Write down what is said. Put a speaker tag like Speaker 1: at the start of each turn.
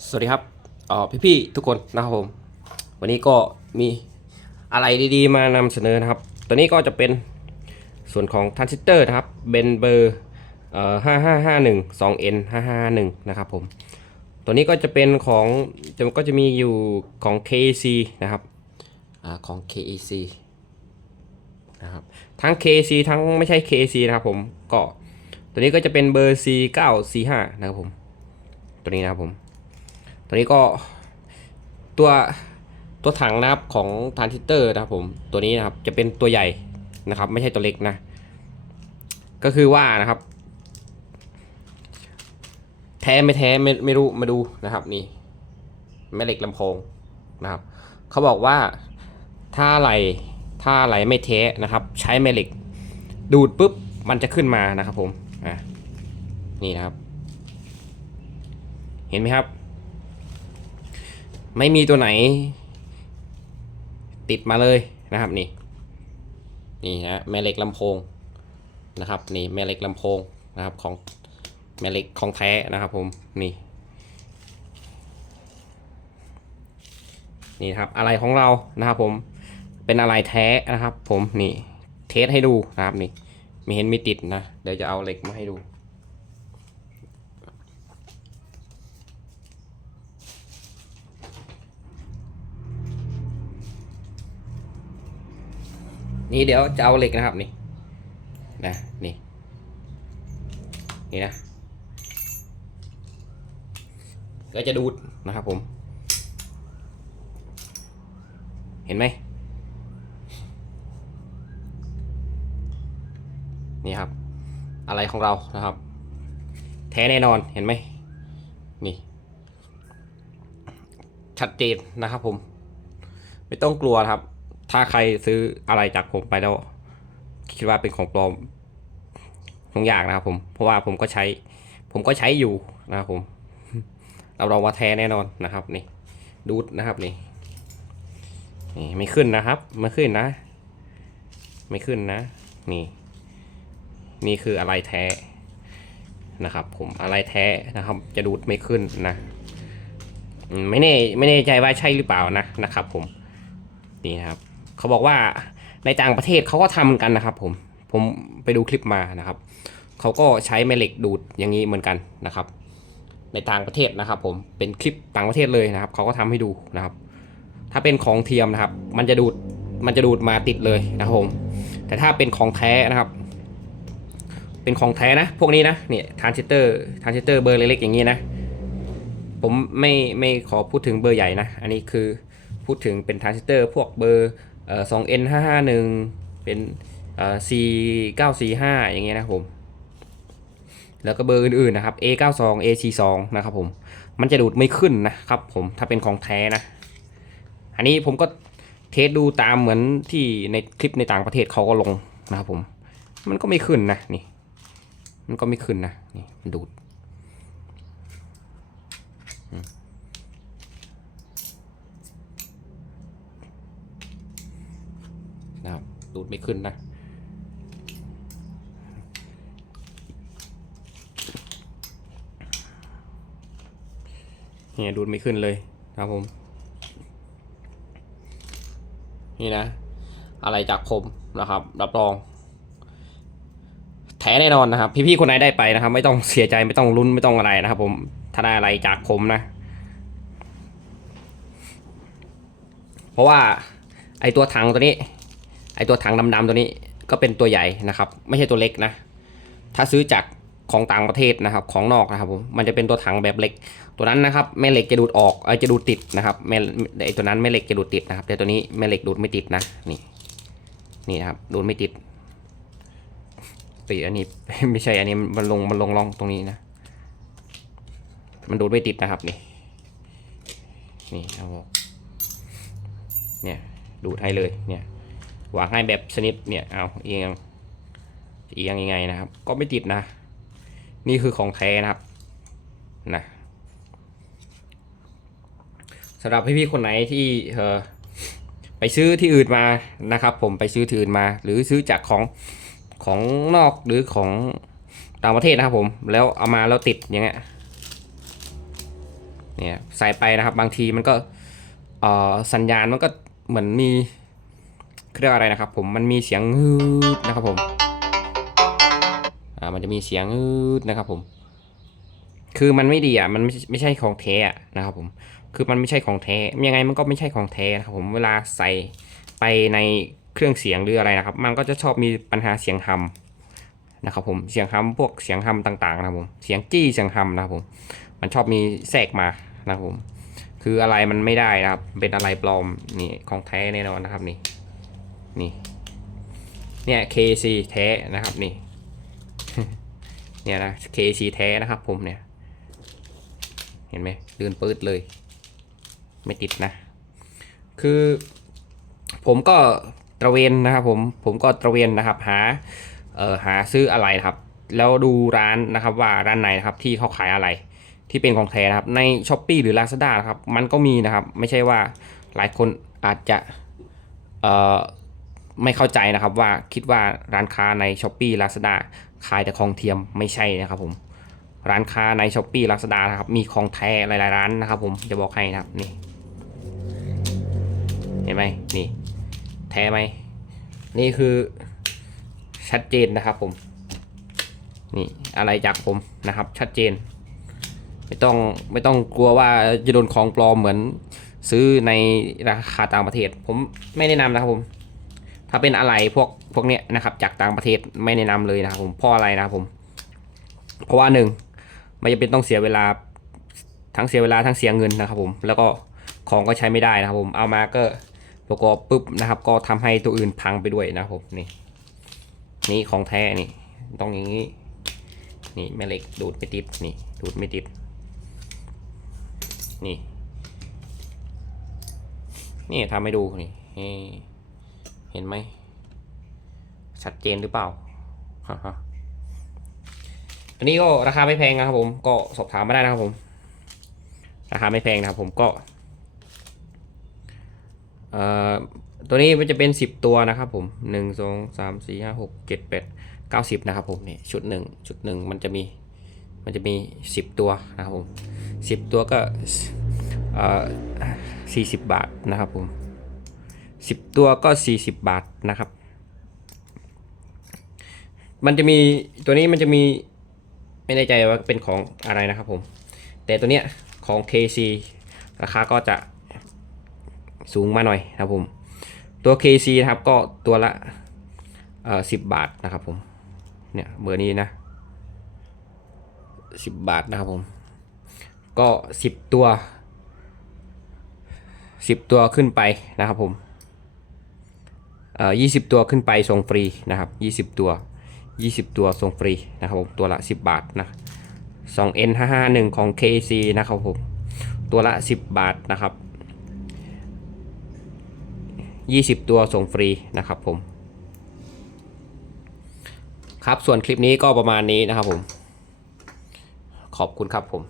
Speaker 1: สวัสดีครับอ๋อพี่ๆทุกคนนะครับผม วันนี้ก็มีอะไรดีๆ มานำเสนอนะครับ ตัวนี้ก็จะเป็นส่วนของทรานซิสเตอร์นะครับเบนเบอร์เอ่อห้าห้าห้าหนึ่งสองเอ็นห้าห้าหนึ่งนะครับผม ตัวนี้ก็จะเป็นของจะก็จะมีอยู่ของ KC นะครับอ่าของ KC นะครับทั้ง KC ทั้งไม่ใช่ KC นะครับผมก็ตัวนี้ก็จะเป็นเบอร์ C 9 C 5นะครับผม ตัวนี้นะครับผม ตัวนี้ก็ตัวตัวถังนะครับของทรานซิสเตอร์นะครับผมตัวนี้นะครับจะเป็นตัวใหญ่นะครับ ไม่ใช่ตัวเล็กนะ ก็คือว่านะครับ แท้ไม่แท้ไม่ไม่รู้มาดูนะครับนี่แม่เหล็กลำโพงนะครับเขาบอกว่าถ้าไหลถ้าไหลไม่แท้นะครับ ใช้แม่เหล็ก ดูดปุ๊บมันจะขึ้นมานะครับผมอะนี่นะครับ เห็นไหมครับ ไม่มีตัวไหน ติดมาเลยนะครับนี่นี่ฮะแม่เหล็กลำโพงนะครับนี่แม่เหล็กลำโพงนะครับของแม่เหล็กของแท้นะครับผมนี่นี่ครับอะไรของเรานะครับผมเป็นอะไรแท้นะครับ ผมนี่เทสให้ดูนะครับนี่มีเห็นมีติดนะเดี๋ยวจะเอาเหล็กมาให้ดู นี่เดี๋ยวจะเอาเหล็กนะครับนี่นะนี่นี่นะก็จะดูดนะครับผม เห็นไหมนี่ครับ อะไรของเรานะครับ แท้แน่นอนเห็นไหมนี่ ชัดเจนนะครับผม ไม่ต้องกลัวครับ ถ้าใครซื้ออะไรจากผมไปแล้ว คิดว่าเป็นของปลอมทุกอย่างนะครับผม เพราะว่าผมก็ใช้ ผมก็ใช้อยู่นะครับผมเราลองว่าแท้แน่นอนนะครับนี่ดูดนะครับนี่นี่ไม่ขึ้นนะครับไม่ขึ้นนะ ไม่ขึ้นนะ นี่ นี่คืออะไรแท้นะครับ ผมอะไรแท้นะครับ จะดูดไม่ขึ้นนะไม่แน่ไม่แน่ใจว่าใช่หรือเปล่านะนะครับ ผมนี่นะครับ เขาบอกว่าในต่างประเทศเขาก็ทำกันนะครับ ผมผมไปดูคลิปมานะครับเขาก็ใช้แม่เหล็กดูดอย่างนี้เหมือนกันนะครับ ในต่างประเทศนะครับ ผมเป็นคลิปต่างประเทศเลยนะครับเขาก็ทำให้ดูนะครับ ถ้าเป็นของเทียมนะครับ มันจะดูดมันจะดูดมาติดเลยนะครับผมแต่ถ้าเป็นของแท้นะครับ เป็นของแท้นะ พวกนี้นะเนี่ยทรานซิสเตอร์ทรานซิสเตอร์เบอร์เล็กๆอย่างนี้นะผมไม่ไม่ขอพูดถึงเบอร์ใหญ่นะ อันนี้คือพูดถึงเป็นทรานซิสเตอร์ พวกเบอร์ สองเอ่อ 2N 5 5 1เป็นเอ่อ C 9 4 5อย่างเงี้ยนะครับผม แล้วก็เบอร์อื่นๆนะครับ A 9 2 A C 2นะครับผม มันจะดูดไม่ขึ้นนะครับผมถ้าเป็นของแท้นะ อันนี้ผมก็เทสดูตามเหมือนที่ในคลิปในต่างประเทศเขาก็ลงนะครับผม มันก็ไม่ขึ้นนะนี่ มันก็ไม่ขึ้นนะนี่มันดูด นะครับ ดูดไม่ขึ้นนะ เนี่ยดูดไม่ขึ้นเลยนะครับผม นี่นะ อะไรจากผมนะครับ รับรอง แท้แน่นอนนะครับ พี่ๆคนไหนได้ไปนะครับ ไม่ต้องเสียใจไม่ต้องลุ้นไม่ต้องอะไรนะครับ ผมถ้าได้อะไรจากผมนะ เพราะว่าไอตัวถังตัวนี้ ไอตัวถังดำๆตัวนี้ก็เป็นตัวใหญ่นะครับ ไม่ใช่ตัวเล็กนะ ถ้าซื้อจากของต่างประเทศนะครับ ของนอกนะครับผมมันจะเป็นตัวถังแบบเล็ก ตัวนั้นนะครับแม่เหล็กจะดูดออกเอจะดูดติดนะครับแม่ไอตัวนั้นแม่เหล็กจะดูดติดนะครับ แต่ตัวนี้แม่เหล็กดูดไม่ติดนะนี่นี่นะครับดูดไม่ติดติอันนี้ไม่ใช่อันนี้มันลงมันลงร่องตรงนี้นะ มันดูดไม่ติดนะครับนี่นี่ครับเนี่ยดูดให้เลยเนี่ย วางให้แบบสนิทเนี่ยเอาเอียงเอียงยังไงนะครับ ก็ไม่ติดนะ นี่คือของแท้นะครับนะสำหรับพี่ๆคนไหนที่เออไปซื้อที่อื่นมานะครับ ผมไปซื้อที่อื่นมา หรือซื้อจากของของนอกหรือของต่างประเทศนะครับผมแล้วเอามาแล้วติดอย่างเงี้ยเนี่ยใส่ไปนะครับ บางทีมันก็เออสัญญาณมันก็เหมือนมี เขาเรียกว่าอะไรนะครับ ผมมันมีเสียงฮืดนะครับผมอ่ามันจะมีเสียงฮืดนะครับผม คือมันไม่ดีอะมันไม่ไม่ใช่ของแท้อะนะครับผมคือมันไม่ใช่ของแท้ยังไงมันก็ไม่ใช่ของแท้นะครับผมเวลาใส่ไปในเครื่องเสียงหรืออะไรนะครับ มันก็จะชอบมีปัญหาเสียงฮัมนะครับผมเสียงฮัมพวกเสียงฮัมต่างๆนะครับผมเสียงจี้เสียงฮัมนะครับผมมันชอบมีแทรกมานะครับผมคืออะไรมันไม่ได้นะครับ เป็นอะไรปลอมนี่ของแท้แน่นอนนะครับนี่ นี่เนี่ย KC แท้นะครับนี่เนี่ยนะ KC แท้นะครับผมเนี่ย เห็นไหมลื่นปื๊ดเลย ไม่ติดนะ คือผมก็ตระเวนนะครับผมผมก็ตระเวนนะครับหาเอ่อหาซื้ออะไรนะครับ แล้วดูร้านนะครับว่าร้านไหนนะครับที่เขาขายอะไรที่เป็นของแท้นะครับใน s h อ p e e หรือ Lazada นะครับมันก็มีนะครับ ไม่ใช่ว่าหลายคนอาจจะเอ่อ ไม่เข้าใจนะครับว่าคิดว่าร้านค้าใน s h อ p e e Lazada ขายแต่ของเทียมไม่ใช่นะครับผมร้านค้าใน s h อ p e e Lazada นะครับมีของแท้หลาย ๆ ร้านนะครับผมจะบอกให้นะครับนี่เห็นไหมนี่แท้ไหมนี่คือชัดเจนนะครับผมนี่อะไรจากผมนะครับชัดเจน ไม่ต้องไม่ต้องกลัวว่าจะโดนของปลอมเหมือนซื้อในราคาต่างประเทศ ผมไม่แนะนำนะครับผม ถ้าเป็นอะไรพวกพวกเนี้ยนะครับ จากต่างประเทศไม่แนะนำเลยนะครับผมเพราะอะไรนะครับผม เพราะว่าหนึ่งไม่จำเป็นต้องเสียเวลาทั้งเสียเวลาทั้งเสียเงินนะครับผมแล้วก็ของก็ใช้ไม่ได้นะครับผมเอามาก็ประกอบปุ๊บนะครับ ก็ทำให้ตัวอื่นพังไปด้วยนะครับผมนี่นี่ของแท้นี่ต้องอย่างนี้ นี่แม่เหล็กดูดไม่ติดนี่ดูดไม่ติด นี่ นี่ทำให้ดูนี่ เห็นไหม ชัดเจนหรือเปล่าอันนี้ก็ราคาไม่แพงนะครับผมก็สอบถามมาได้นะครับผม ราคาไม่แพงนะครับผมก็ตัวนี้มันจะเป็นสิบตัวนะครับผมหนึ่งสองสามสี่ห้าหกเจ็ดแปดเก้าสิบนะครับผมนี่ชุดหนึ่งชุดหนึ่งมันจะมีมันจะมีสิบตัวนะครับผมสิบตัวก็สี่สิบบาทนะครับผม สิบตัวก็สี่สิบบาทนะครับ มันจะมีตัวนี้มันจะมีไม่แน่ใจว่าเป็นของอะไรนะครับผม แต่ตัวเนี้ยของ KC ราคาก็จะสูงมาหน่อยนะครับผม ตัว KC นะครับก็ตัวละเอ่อสิบบาทนะครับผมเนี่ยเบอร์นี้นะสิบบาทนะครับผม ก็สิบตัวสิบตัวขึ้นไปนะครับผม ยี่สิบตัวขึ้นไปส่งฟรีนะครับยี่สิบตัวยี่สิบตัวส่งฟรีนะครับผมตัวละสิบบาทนะสอง N ห้าห้าหนึ่งของ KC นะครับผมตัวละสิบบาทนะครับยี่สิบตัวส่งฟรีนะครับผมครับส่วนคลิปนี้ก็ประมาณนี้นะครับผม ขอบคุณครับผม